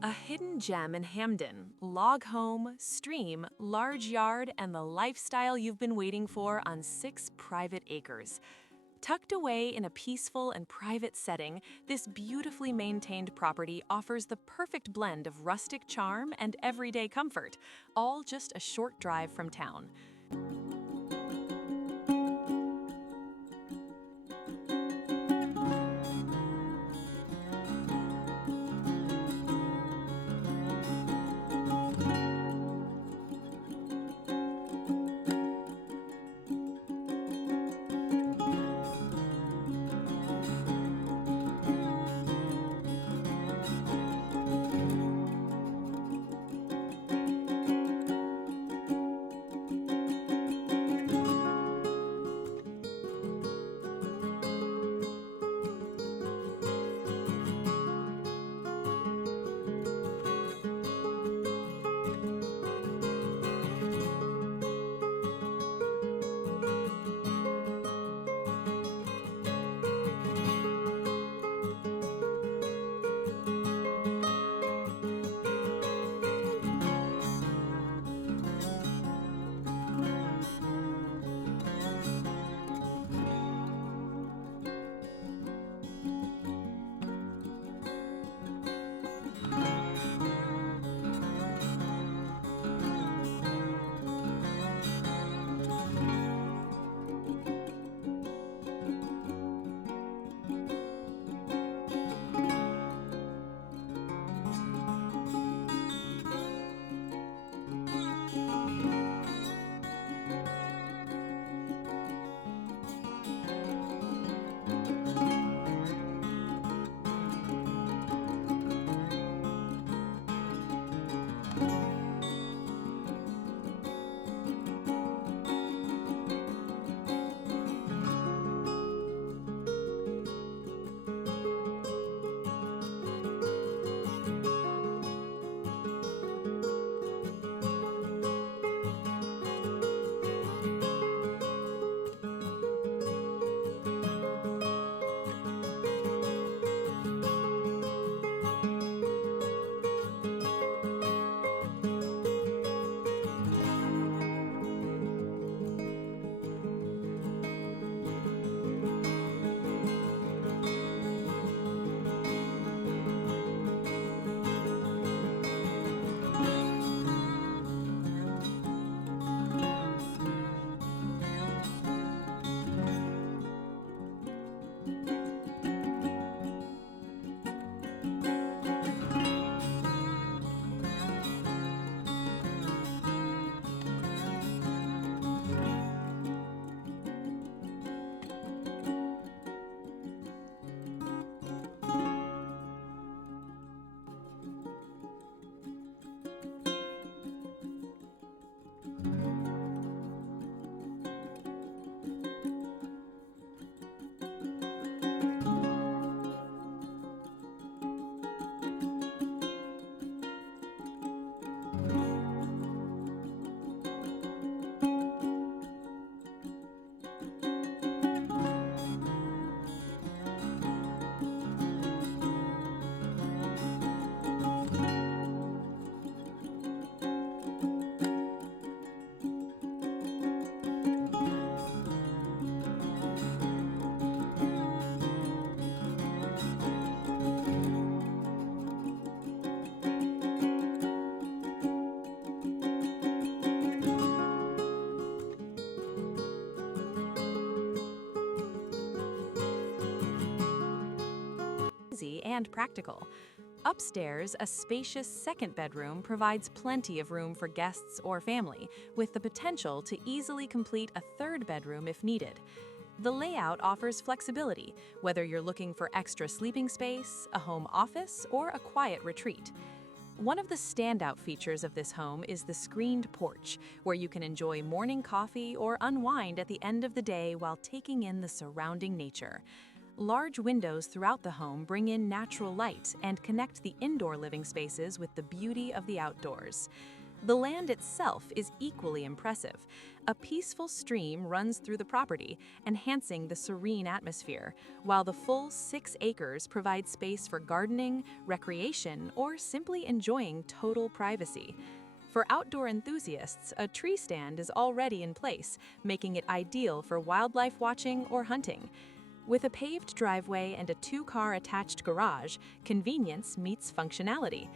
A hidden gem in Hampden, log home, stream, large yard, and the lifestyle you've been waiting for on 6 private acres. Tucked away in a peaceful and private setting, this beautifully maintained property offers the perfect blend of rustic charm and everyday comfort, all just a short drive from town. Easy and practical. Upstairs, a spacious second bedroom provides plenty of room for guests or family, with the potential to easily complete a third bedroom if needed. The layout offers flexibility, whether you're looking for extra sleeping space, a home office, or a quiet retreat. One of the standout features of this home is the screened porch, where you can enjoy morning coffee or unwind at the end of the day while taking in the surrounding nature. Large windows throughout the home bring in natural light and connect the indoor living spaces with the beauty of the outdoors. The land itself is equally impressive. A peaceful stream runs through the property, enhancing the serene atmosphere, while the full 6 acres provide space for gardening, recreation, or simply enjoying total privacy. For outdoor enthusiasts, a tree stand is already in place, making it ideal for wildlife watching or hunting. With a paved driveway and a 2-car attached garage, convenience meets functionality.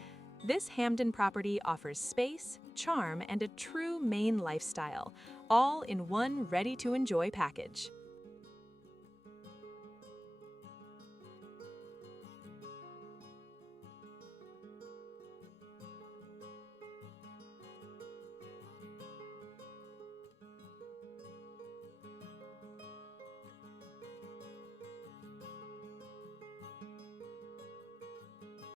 This Hampden property offers space, charm, and a true Maine lifestyle, all in one ready-to-enjoy package.